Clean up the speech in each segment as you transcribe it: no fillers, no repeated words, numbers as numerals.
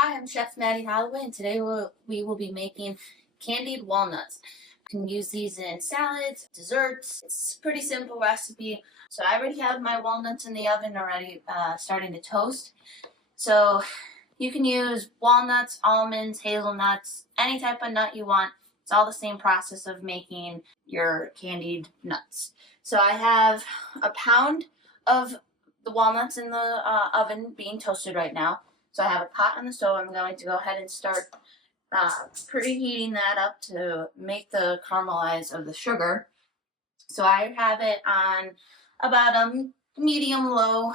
Hi, I'm Chef Maddy Holloway, and today we will be making candied walnuts. You can use these in salads, desserts. It's a pretty simple recipe. So I already have my walnuts in the oven already starting to toast. So you can use walnuts, almonds, hazelnuts, any type of nut you want. It's all the same process of making your candied nuts. So I have a pound of the walnuts in the oven being toasted right now. So I have a pot on the stove. I'm going to go ahead and start preheating that up to make the caramelize of the sugar. So I have it on about a medium-low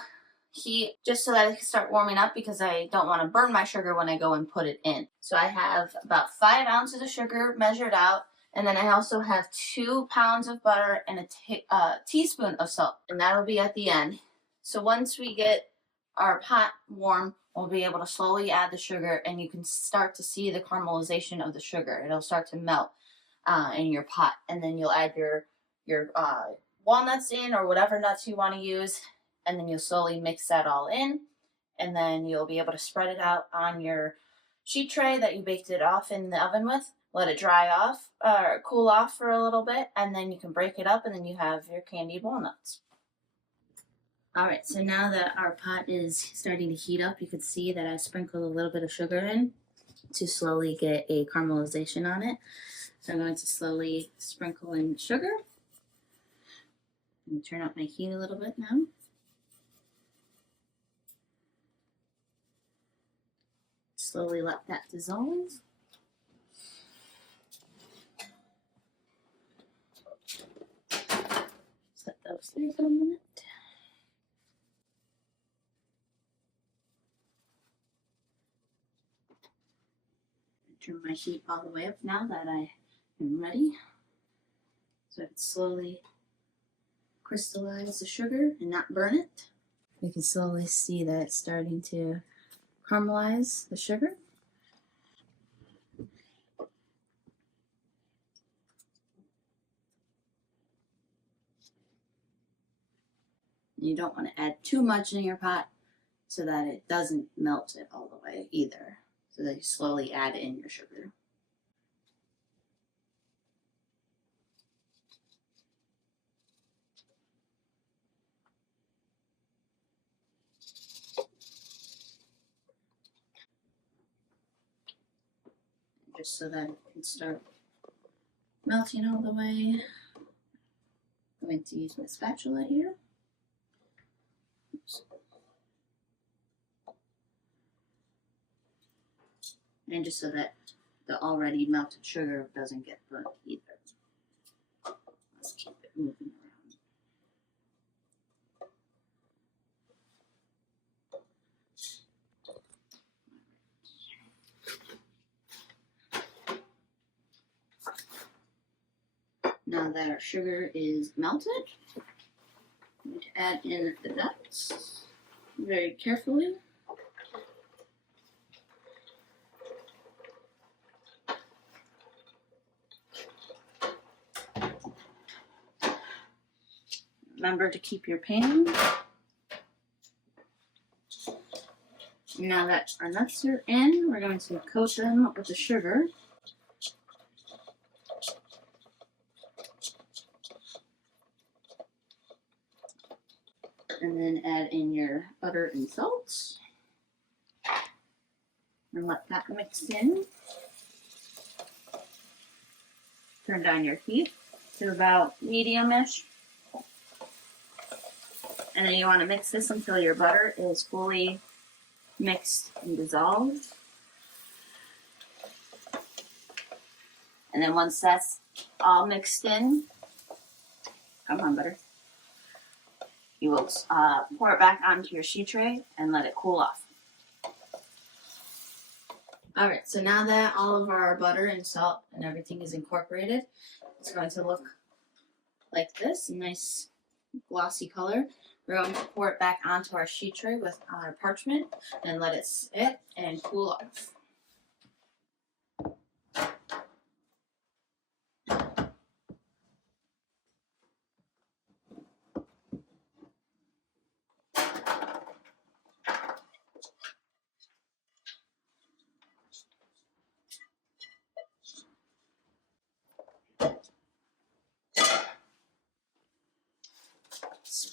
heat just so that it can start warming up because I don't want to burn my sugar when I go and put it in. So I have about 5 ounces of sugar measured out, and then I also have 2 pounds of butter and a teaspoon of salt, and that'll be at the end. So once we get our pot warm, we'll be able to slowly add the sugar, and you can start to see the caramelization of the sugar. It'll start to melt in your pot, and then you'll add your walnuts in or whatever nuts you want to use, and then you'll slowly mix that all in, and then you'll be able to spread it out on your sheet tray that you baked it off in the oven with. Let it dry off or cool off for a little bit, and then you can break it up, and then you have your candied walnuts. All right, so now that our pot is starting to heat up, you can see that I sprinkled a little bit of sugar in to slowly get a caramelization on it. So I'm going to slowly sprinkle in sugar. I'm going to turn up my heat a little bit now. Slowly let that dissolve. Set those there for a minute. Turn my heat all the way up now that I am ready. So I can slowly crystallize the sugar and not burn it. You can slowly see that it's starting to caramelize the sugar. You don't want to add too much in your pot so that it doesn't melt it all the way either. So that you slowly add in your sugar. Just so that it can start melting all the way. I'm going to use my spatula here. Oops. And just so that the already melted sugar doesn't get burnt either. Let's keep it moving around. Now that our sugar is melted, I'm going to add in the nuts very carefully. Remember to keep your pan. Now that our nuts are in, we're going to coat them with the sugar. And then add in your butter and salt. And let that mix in. Turn down your heat to about medium-ish. And then you want to mix this until your butter is fully mixed and dissolved. And then once that's all mixed in, come on, butter. You will pour it back onto your sheet tray and let it cool off. All right, so now that all of our butter and salt and everything is incorporated, it's going to look like this, a nice glossy color. We're going to pour it back onto our sheet tray with our parchment and let it sit and cool off.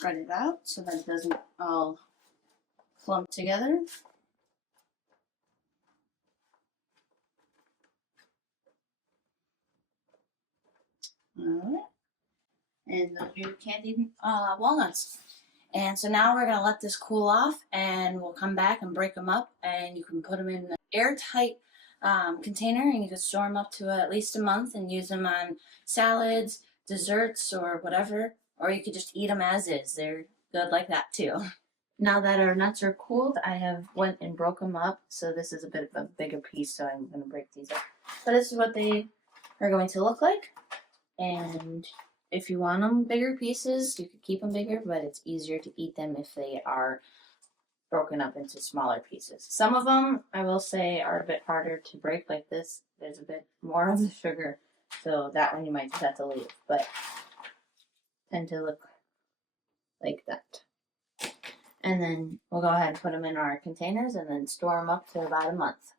spread it out so that it doesn't all clump together. Alright. And those are your candied walnuts. And so now we're going to let this cool off, and we'll come back and break them up, and you can put them in an airtight container, and you can store them up to at least a month and use them on salads, desserts, or whatever. Or you could just eat them as is. They're good like that too. Now that our nuts are cooled, I have went and broke them up. So this is a bit of a bigger piece, so I'm going to break these up. So this is what they are going to look like. And if you want them bigger pieces, you could keep them bigger, but it's easier to eat them if they are broken up into smaller pieces. Some of them, I will say, are a bit harder to break like this. There's a bit more of the sugar, so that one you might just have to leave, but tend to look like that. And then we'll go ahead and put them in our containers and then store them up to about a month.